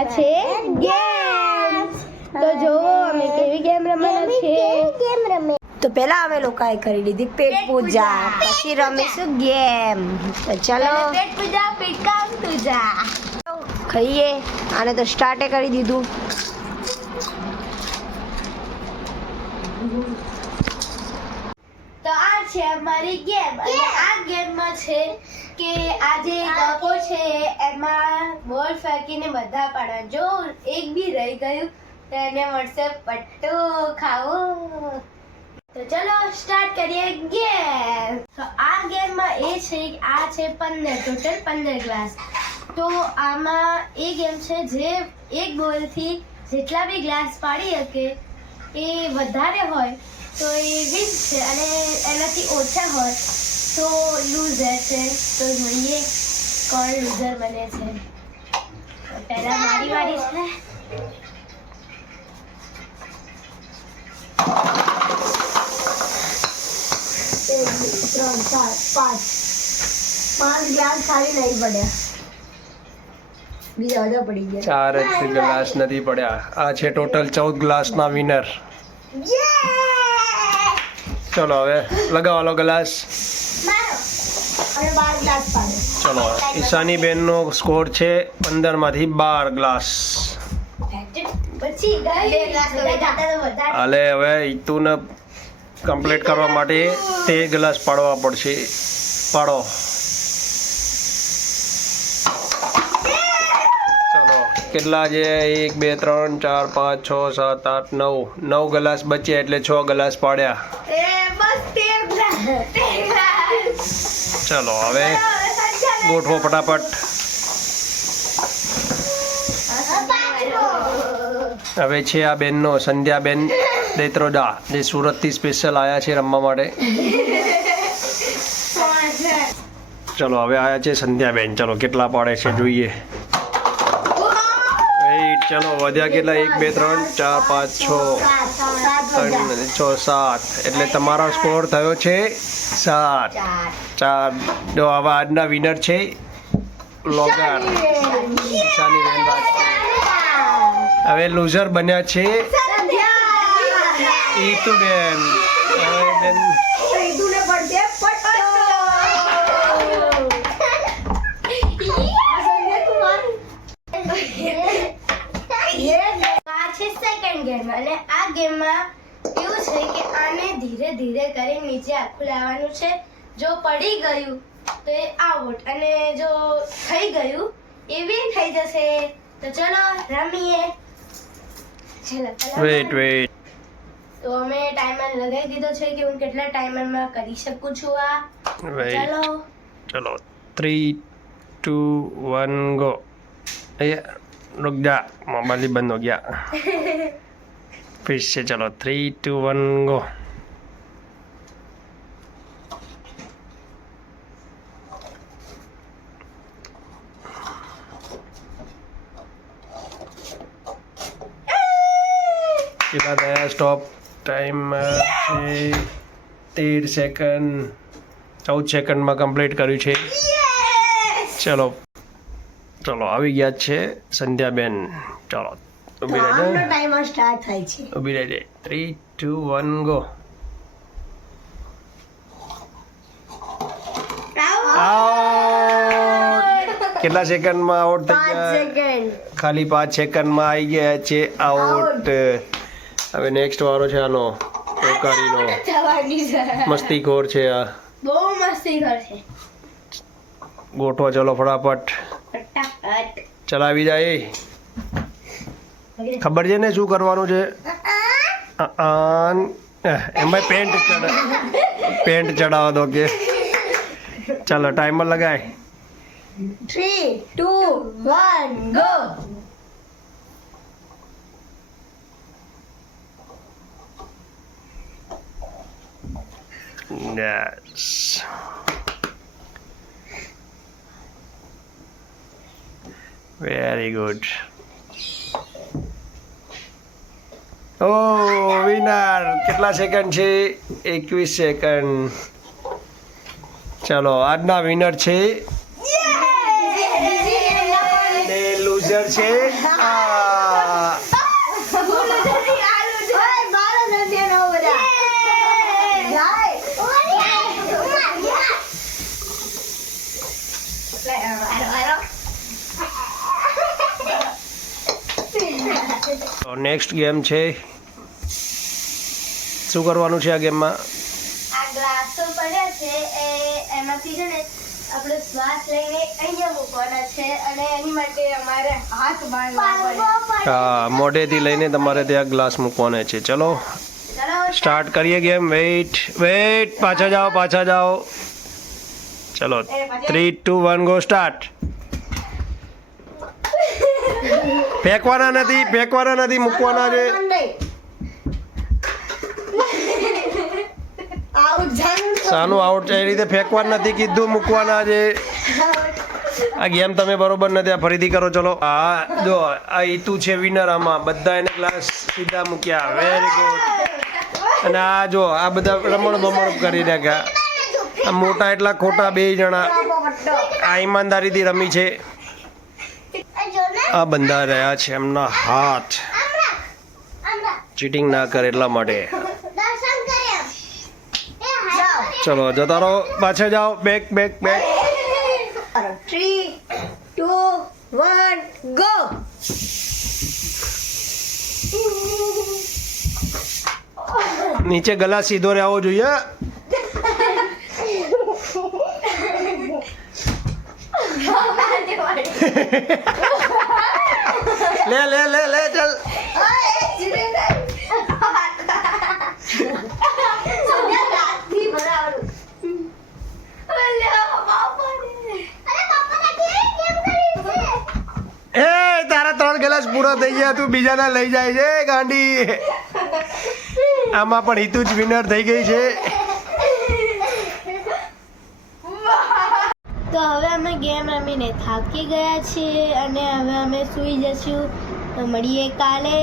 રમવાના છે ગેમ. તો જોવો અમે કેવી ગેમ રમવાના છે. તો પહેલા અમે લોકોએ કરી લીધી પેટ પૂજા, પછી રમીશું ગેમ. તો ચલો પેટ પૂજા પેટ કામ પૂજા. ખાઈએ. આને તો સ્ટાર્ટે કરી દીધું. તો આ છે અમારી ગેમ અને આ ગેમમાં છે કે આ જે કપો છે એમાં બોલ ફેંકીને બધા પાડવા. જો એક બી રહી ગયું તો એને મળશે પટ્ટો ખાવો. તો ચલો સ્ટાર્ટ કરીએ ગેમ. તો આ ગેમમાં એ છે કે આ છે 15 ટોટલ 15 ગ્લાસ. તો આમાં એ ગેમ છે જે એક બોલથી જેટલા બી ગ્લાસ પાડી શકે એ વધારે હોય તો એ વિન છે અને એનાથી ઓછા હોય તો લૂઝર છે. તો જોઈએ કોણ લૂઝર બને છે. પહેલા મારી વારી છે. પાંચ ગ્લાસ ખાલી નહીં પડ્યા, બીજા બધા પડી ગયા. 4 જ ગ્લાસ નથી પડ્યા. આ છે ટોટલ 14 ગ્લાસના વિનર. ચલો હવે લગાવો લો ગ્લાસ. અને 12 ગ્લાસ પાડે. ચલો ઈશાની બેનનો સ્કોર છે 15 માંથી 12 ગ્લાસ. પછી હાલે હવે ઈતુને કમ્પ્લીટ કરવા માટે 13 ગ્લાસ પાડવા પડશે. પાડો. ચલો કેટલા છે? 1 2 3 4 5 6 7 8 9 ગ્લાસ બચ્યા એટલે 6 ગ્લાસ પાડ્યા. ચલો હવે ગોઠવો ફટાફટ. હવે છે આ બેનનો સંધ્યાબેન દેત્રોડા જે સુરતથી સ્પેશિયલ આવ્યા છે રમવા માટે. ચલો હવે આવ્યા છે સંધ્યાબેન. ચલો કેટલા પાડે છે જોઈએ. ચલો વધ્યા કેટલા? 1 2 3 4 5 6 7 એટલે તમારો સ્કોર થયો છે 7. 4 જો હવે આજના વિનર છે લોગર ઈશાની બેન. હવે લૂઝર બન્યા છે ઈતુબેન. હવે બેન આ છે સેકન્ડ ગેમ અને આ ગેમમાં એવું છે કે આને ધીરે ધીરે કરી નીચે આખું લાવવાનું છે. જો પડી ગયું તો એ આઉટ અને જો થઈ ગયું એ વિન થઈ જશે. તો ચલો રમીએ. ચલો વેઇટ. તો અમે ટાઈમર લગાવી દીધો છે કે હું કેટલા ટાઈમરમાં કરી શકું છું આ. ચલો ચલો 3 2 1 ગો. અહીંયા रुक जा, मोबाइल ही बंद हो गया. फिर से चलो 3 2 1 गो. કેટલા થયા? સ્ટોપ ટાઈમ 13 સેકન્ડ 14 સેકન્ડમાં કમ્પ્લીટ કર્યું છે. ચલો આવી ગયા છે સંધ્યાબેન. ચલો ઊભી રહેજો. ટાઈમર સ્ટાર્ટ થાય છે. ઊભી રહેજે. 3 2 1 ગો. કેટલા સેકન્ડમાં આઉટ થઈ ગયા? ખાલી 5 સેકન્ડમાં આવી ગયા છે આઉટ. હવે નેક્સ્ટ વારો છે આનો ઓકારીનો. મસ્તીખોર છે આ. બહુ મસ્તી કરશે. ગોઠવો ચલો ફટાફટ. ચલાવી જાય. ખબર છે ને શું કરવાનું છે? એમાં પેન્ટ ચડાવવા દો કે. ચાલો ટાઈમર લગાય. 3 2 1 go. Yes. Very good. Oh, winner. કેટલા સેકન્ડ છે? 21 સેકન્ડ. ચાલો આજના વિનર છે લૂઝર છે આ નેક્સ્ટ ગેમ છે શું કરવાનું છે આ ગેમમાં આ ગ્લાસો પડ્યા છે એમાંથી છે ને આપણે શ્વાસ લઈને અહીંયા મૂકવાના છે અને એની માટે અમારે હાથ બાંધવા પડે. હા મોઢેથી લઈને તમારે ત્યાં ગ્લાસ મૂકવાના છે ચલો ચલો સ્ટાર્ટ કરીએ ગેમ વેઇટ પાછા જાઓ ચલો 3 2 1 ગો સ્ટાર્ટ ફેંકવાના નથી મૂકવાના છે સાનું આઉટ એ રીતે ફેંકવાના નથી કીધું મૂકવાના છે આ ગેમ તમે બરોબર નથી આ ફરીથી કરો ચલો હા જો આ ઈતુ છે વિનર આમાં બધા એને ગ્લાસ સીધા મૂક્યા વેરી ગુડ અને આ જો આ બધા રમણ કરી નાખ્યા આ મોટા એટલા ખોટા બે જણા આ ઈમાનદારીથી રમી છે આ બંધા રહ્યા છે એમના હાથ ચીટિંગ ના કરે એટલા માટે ચલો જતા રહો પાછા જાઓ બેક 3 2 1 ગો નીચે ગલા સીધો રહેવો જોઈએ લે ચલ એ તારા 3 ગ્લાસ પૂરા થઈ ગયા તું બીજાના લઈ જાય છે ગાંડી આમાં પણ હિતુ જ વિનર થઈ ગઈ છે તો હવે અમે ગેમ રમીને થાકી ગયા છીએ અને હવે અમે સૂઈ જશું તો મળીએ કાલે